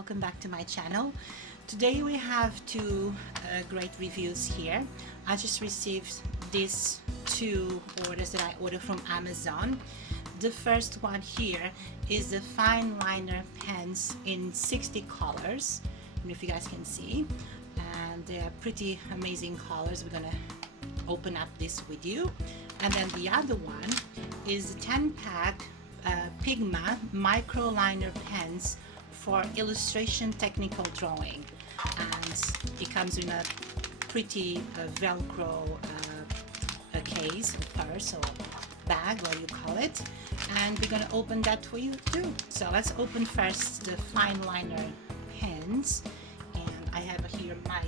welcome back to my channel. Today we have two great reviews here. I just received these two orders that I ordered from Amazon. The first one here is the Fineliner pens in 60 colors. I don't know if you guys can see, and they're pretty amazing colors. We're gonna open up this with you. And then the other one is a 10-pack Pigma microliner pens for illustration technical drawing, and it comes in a pretty velcro case or purse or bag, what you call it, and we're gonna open that for you too. So let's open first the Fineliner pens, and I have here my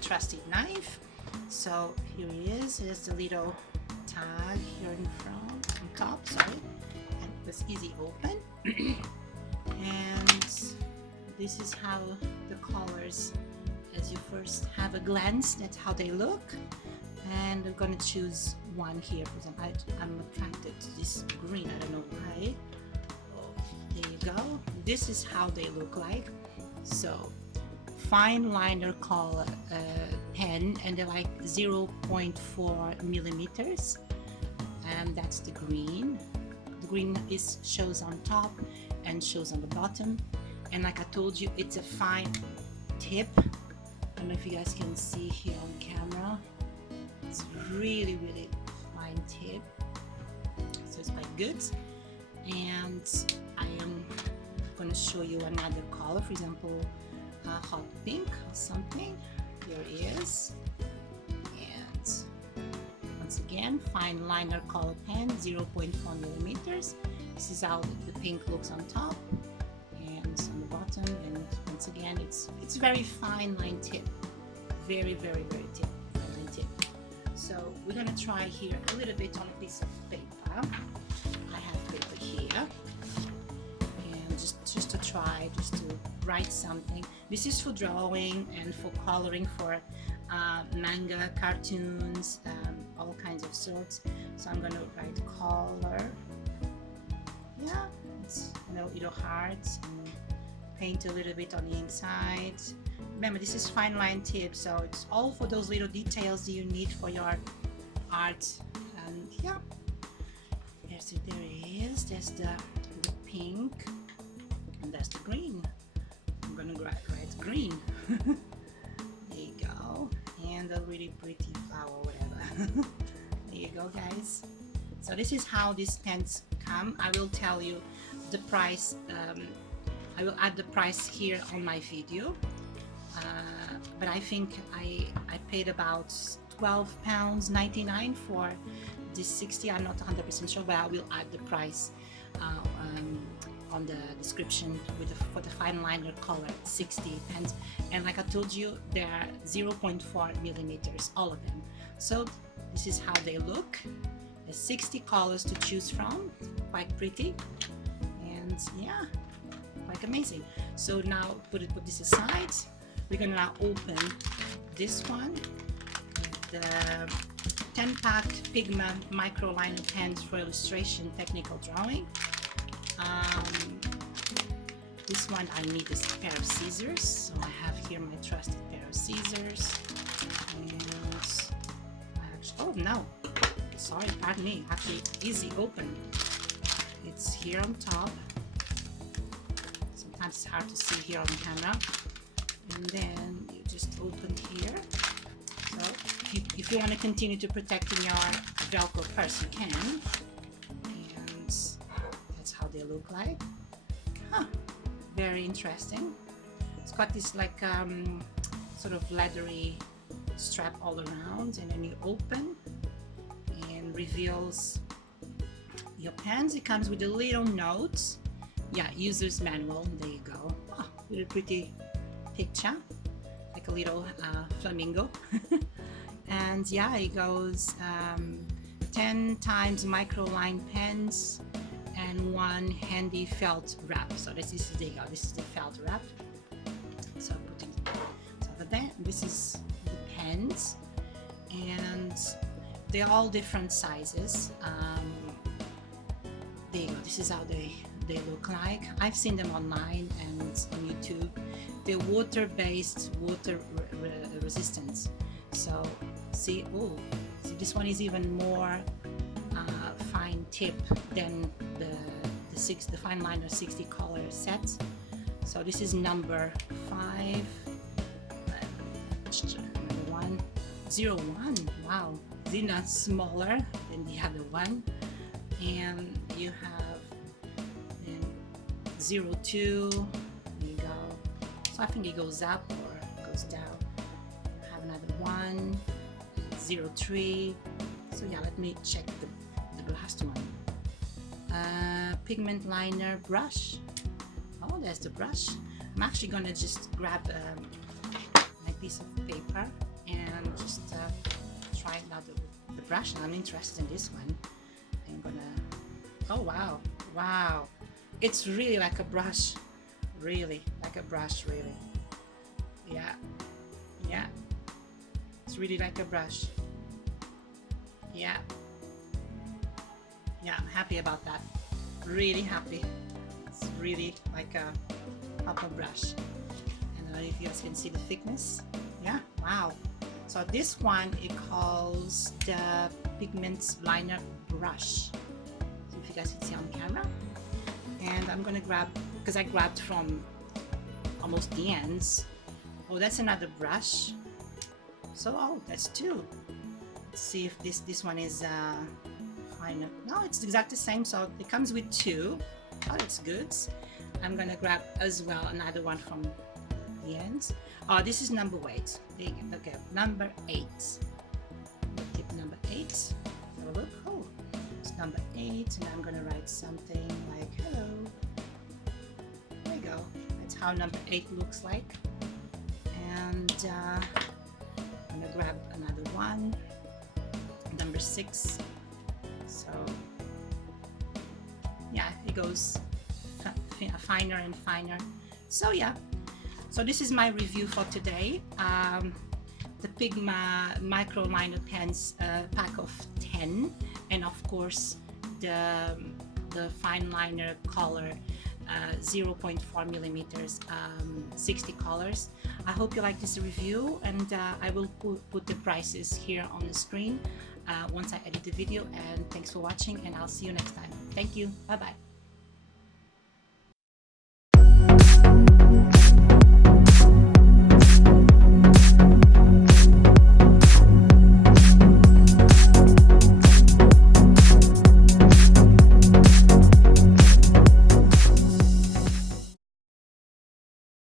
trusty knife. So here it is. Here's the little tag here in front, on top, sorry, and it was easy open. And this is how the colors, as you first have a glance, that's how they look. And we're gonna choose one here. For example, I'm attracted to this green, I don't know why. Oh, there you go. This is how they look like. So Fineliner color pen, and they're like 0.4 millimeters, and that's the green. The green shows on top and shows on the bottom, and like I told you, it's a fine tip. I don't know if you guys can see here on camera. It's really fine tip, so it's quite good. And I am going to show you another color, for example hot pink or something. Here it is. And once again, Fineliner color pen, 0.4 millimeters. This is how the pink looks on top and on the bottom. And once again, it's very fine line tip, very fine line tip. So we're gonna try here a little bit on a piece of paper. I have paper here, and just to try, just to write something. This is for drawing and for coloring, for manga, cartoons, all kinds of sorts. So I'm gonna write color. Yeah, it's little hearts, and paint a little bit on the inside. Remember, this is fine line tip, so it's all for those little details that you need for your art. And yeah, there it is. There's the pink, and there's the green. I'm gonna write green. There you go. And a really pretty flower, whatever. There you go, guys. So this is how these pens come. I will tell you the price. I will add the price here on my video. But I think I paid about £12.99 for this 60. I'm not 100% sure, but I will add the price on the description for the Fineliner color 60 pens. And like I told you, they are 0.4 millimeters, all of them. So this is how they look. There's 60 colors to choose from, quite pretty, and yeah, quite amazing. So now put this aside. We're gonna now open this one, the 10-pack Pigma microliner pens for illustration technical drawing. This one I need a pair of scissors, so I have here my trusted pair of scissors. And oh no, sorry, pardon me, actually easy open. It's here on top. Sometimes it's hard to see here on camera. And then you just open here. So if you want to continue to protect in your Velcro purse, you can. And that's how they look like. Huh, very interesting. It's got this like sort of leathery strap all around, and then you open and reveals your pens. It comes with a little note. Yeah, user's manual. There you go. Oh, really pretty picture, like a little flamingo. And yeah, it goes 10 times microline pens and one handy felt wrap. So there you go. This is the felt wrap. So put it. So this is the pens, and they're all different sizes. There you go. This is how they they look like. I've seen them online and on YouTube. They're water-based, water resistance. So see, oh, so this one is even more fine tip than the Fineliner 60 color set. So this is number 5, number 101. Wow, they're not smaller than the other one. And you have 02. There you go. So I think it goes up or goes down. You have another one, 03. So yeah, let me check the last one. Pigment liner brush. Oh, there's the brush. I'm actually gonna just grab my piece of paper and just try it out the brush. I'm interested in this one. I'm gonna. Oh wow, wow! It's really like a brush. Really like a brush. Really. Yeah, yeah. It's really like a brush. Yeah. Yeah, I'm happy about that. Really happy. It's really like a proper brush. I don't know if you guys can see the thickness. Yeah, wow. So this one it calls the pigment liner brush. So if you guys can see on camera. And I'm gonna grab, because I grabbed from almost the ends. Oh, that's another brush. So oh, that's 2. Let's see if this one is fine. No, it's exactly the same. So it comes with 2. Oh, that's good. I'm gonna grab as well another one from the ends. Oh, this is number 8. Okay, number 8. Tip number 8. Have a look. Oh, it's number 8, and I'm gonna write something like hello. There you go. That's how number 8 looks like. And I'm gonna grab another one, number 6. So yeah, it goes finer and finer. So yeah, so this is my review for today. The Pigma micro liner pens pack of 10, and of course the Fineliner color 0.4 millimeters, 60 colors. I hope you like this review, and I will put the prices here on the screen once I edit the video. And thanks for watching, and I'll see you next time. Thank you. Bye bye.